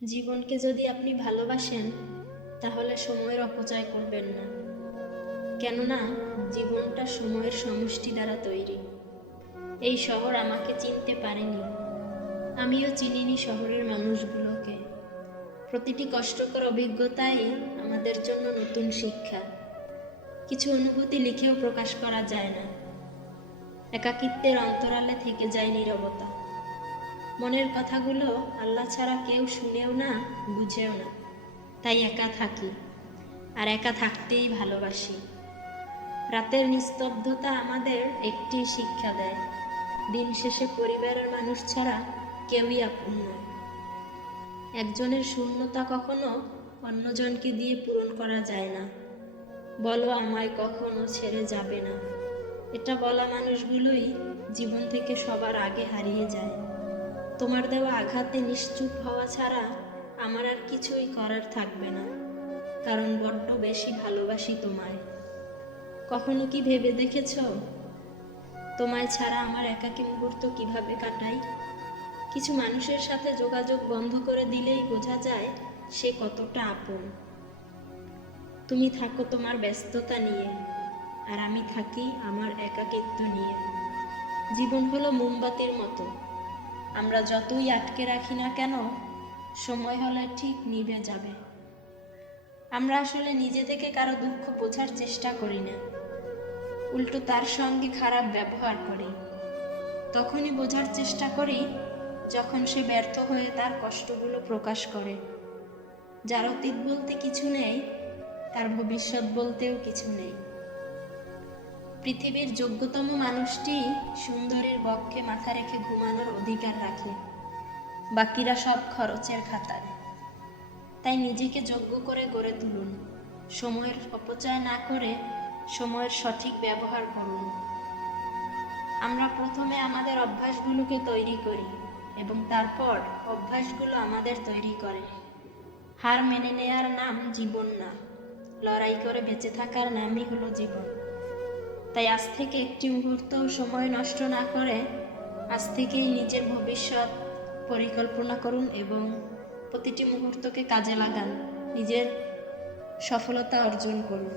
জীবনকে যদি আপনি ভালোবাসেন তাহলে সময়ের অপচয় করবেন না, কেননা জীবনটা সময়ের সমষ্টি দ্বারা তৈরি। এই শহর আমাকে চিনতে পারেনি, আমিও চিনিনি শহরের মানুষগুলোকে। প্রতিটি কষ্টকর অভিজ্ঞতাই আমাদের জন্য নতুন শিক্ষা। কিছু অনুভূতি লিখেও প্রকাশ করা যায় না, একাকিত্বের অন্তরালে থেকে যায় নীরবতা। মনের কথাগুলো আল্লাহ ছাড়া কেউ শুনেও না, বুঝেও না, তাই একা থাকি, আর একা থাকতেই ভালোবাসি। রাতের নিস্তব্ধতা আমাদের একটি শিক্ষা দেয়, দিন শেষে পরিবারের মানুষ ছাড়া কেউই আপন নয়। একজনের শূন্যতা কখনো অন্যজনকে দিয়ে পূরণ করা যায় না। বলো আমায় কখনো ছেড়ে যাবে না, এটা বলা মানুষগুলোই জীবন থেকে সবার আগে হারিয়ে যায়। তোমার দেওয়া আঘাতে নিশ্চুপ হওয়া ছাড়া আমার আর কিছুই করার থাকবে না, কারণ বড্ড বেশি ভালোবাসি তোমায়। কখনো কি ভেবে দেখেছ তোমায় ছাড়া আমার একাকী মুহূর্ত কিভাবে কাটাই? কিছু মানুষের সাথে যোগাযোগ বন্ধ করে দিলেই বোঝা যায় সে কতটা আপন। তুমি থাকো তোমার ব্যস্ততা নিয়ে, আর আমি থাকি আমার একাকিত্ব নিয়ে। জীবন হলো মোমবাতির মতো, আমরা যতই আটকে রাখি না কেন, সময় হলে ঠিক নিভে যাবে। আমরা আসলে নিজে থেকে কারো দুঃখ বোঝার চেষ্টা করি না, উল্টো তার সঙ্গে খারাপ ব্যবহার করি। তখনই বোঝার চেষ্টা করি যখন সে ব্যর্থ হয়ে তার কষ্টগুলো প্রকাশ করে। যার অতীত বলতে কিছু নেই, তার ভবিষ্যৎ বলতেও কিছু নেই। পৃথিবীর যোগ্যতম মানুষটি সুন্দরীর বক্ষে মাথা রেখে ঘুমানোর অধিকার রাখে, বাকিরা সব খরচের খাতায়। তাই নিজেকে যোগ্য করে গড়ে তুলুন, সময়ের অপচয় না করে সময়ের সঠিক ব্যবহার করুন। আমরা প্রথমে আমাদের অভ্যাসগুলোকে তৈরি করি এবং তারপর অভ্যাসগুলো আমাদের তৈরি করে। হার মেনে নেয়ার নাম জীবন না, লড়াই করে বেঁচে থাকার নামই হলো জীবন। তাই আজ থেকে একটি মুহূর্তও সময় নষ্ট না করে আজ থেকেই নিজের ভবিষ্যৎ পরিকল্পনা করুন এবং প্রতিটি মুহূর্তকে কাজে লাগান, নিজের সফলতা অর্জন করুন।